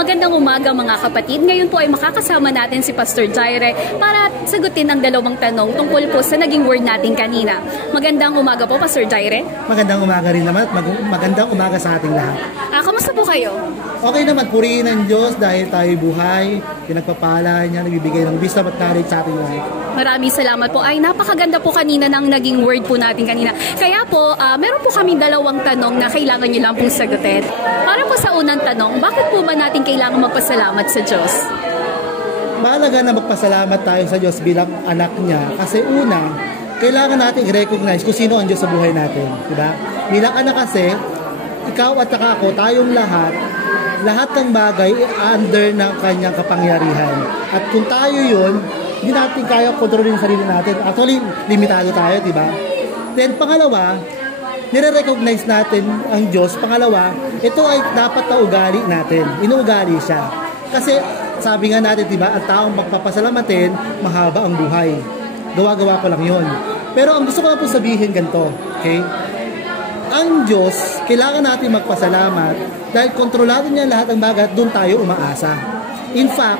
Magandang umaga mga kapatid. Ngayon po ay makakasama natin si Pastor Jaire para sagutin ang dalawang tanong tungkol po sa naging word natin kanina. Magandang umaga po, Pastor Jaire. Magandang umaga rin naman at magandang umaga sa ating lahat. Kamusta po kayo? Okay naman, purihin ng Diyos dahil tayo buhay, pinagpapala niya, nagbibigay ng wisdom at knowledge sa ating lahat. Maraming salamat po. Ay, napakaganda po kanina ng naging word po natin kanina. Kaya po, meron po kami dalawang tanong na kailangan nyo lang pong sagutin. Para po sa unang tanong, bakit po ba natin kailangan magpasalamat sa Diyos? Mahalaga na magpasalamat tayo sa Diyos bilang anak niya kasi una, kailangan natin i-recognize kung sino ang Diyos sa buhay natin. Diba? Bilang anak kasi, ikaw at ako, tayong lahat ng bagay under ng kanyang kapangyarihan. At kung tayo yun, hindi natin kaya kontrolin yung sarili natin. Actually, limitado tayo, di ba? Then, pangalawa, nire-recognize natin ang Diyos. Pangalawa, ito ay dapat na ugali natin. Inuugali siya. Kasi, sabi nga natin, di ba, ang taong magpapasalamatin, mahaba ang buhay. Gawa-gawa ko lang yun. Pero ang gusto ko lang po sabihin ganito, okay? Ang Diyos, kailangan natin magpasalamat dahil kontrolado niya lahat ng bagay at doon tayo umaasa. In fact,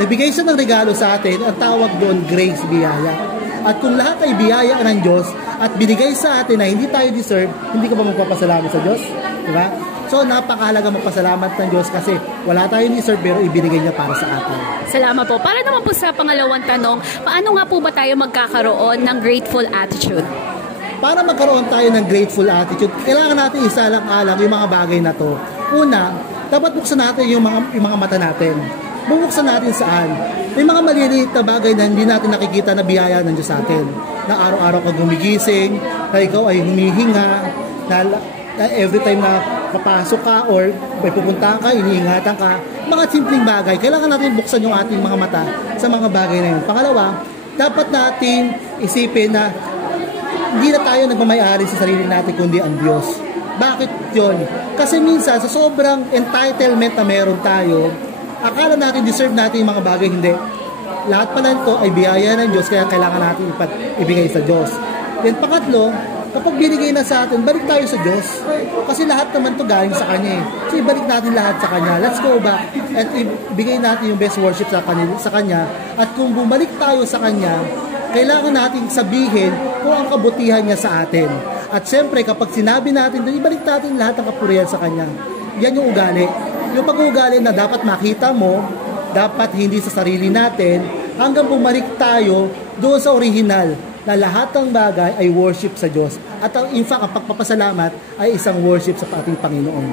nabigay siya ng regalo sa atin, ang tawag doon, grace, biyaya. At kung lahat ay biyaya ng Diyos at binigay sa atin na hindi tayo deserve, hindi ka ba magpapasalamat sa Diyos? Diba? So, napakahalaga magpasalamat ng Diyos kasi wala tayong deserve pero ibinigay niya para sa atin. Salamat po. Para naman po sa pangalawang tanong, paano nga po ba tayo magkakaroon ng grateful attitude? Para magkaroon tayo ng grateful attitude, kailangan natin isalang-alang yung mga bagay na to. Una, dapat buksan natin yung mga mata natin. Bubuksan natin saan? May mga maliliit na bagay na hindi natin nakikita na biyaya ng Diyos sa atin. Na araw-araw ka gumigising, na ikaw ay humihinga, na every time na papasok ka or may pupuntahan ka, iniingatan ka. Mga simpleng bagay. Kailangan natin buksan yung ating mga mata sa mga bagay na yun. Pangalawa, dapat natin isipin na hindi na tayo nagmamayari sa sarili natin kundi ang Diyos. Bakit yun? Kasi minsan sa sobrang entitlement na meron tayo, akala natin deserve natin yung mga bagay, hindi. Lahat pala nito ay biyaya ng Diyos kaya kailangan natin ibigay sa Diyos. Then pangatlo, kapag binigay na sa atin, balik tayo sa Diyos. Kasi lahat naman to galing sa Kanya. So ibalik natin lahat sa Kanya. Let's go back and ibigay natin yung best worship sa Kanya. At kung bumalik tayo sa Kanya, kailangan natin sabihin kung ang kabutihan niya sa atin. At siyempre, kapag sinabi natin, ibalik natin lahat ng kapurihan sa Kanya. Yan yung ugali. Yung pag-ugali na dapat makita mo, dapat hindi sa sarili natin, hanggang bumalik tayo doon sa original na lahat ng bagay ay worship sa Diyos. At in fact, ang pagpapasalamat ay isang worship sa ating Panginoon.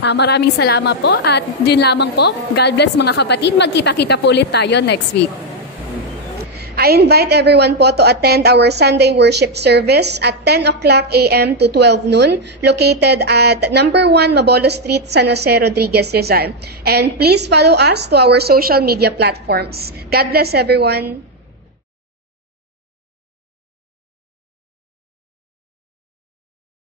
Maraming salamat po at din lamang po. God bless mga kapatid. Magkita-kita po ulit tayo next week. I invite everyone po to attend our Sunday worship service at 10 o'clock a.m. to 12 noon, located at number 1 Mabolo Street, San Jose, Rodriguez, Rizal. And please follow us to our social media platforms. God bless everyone.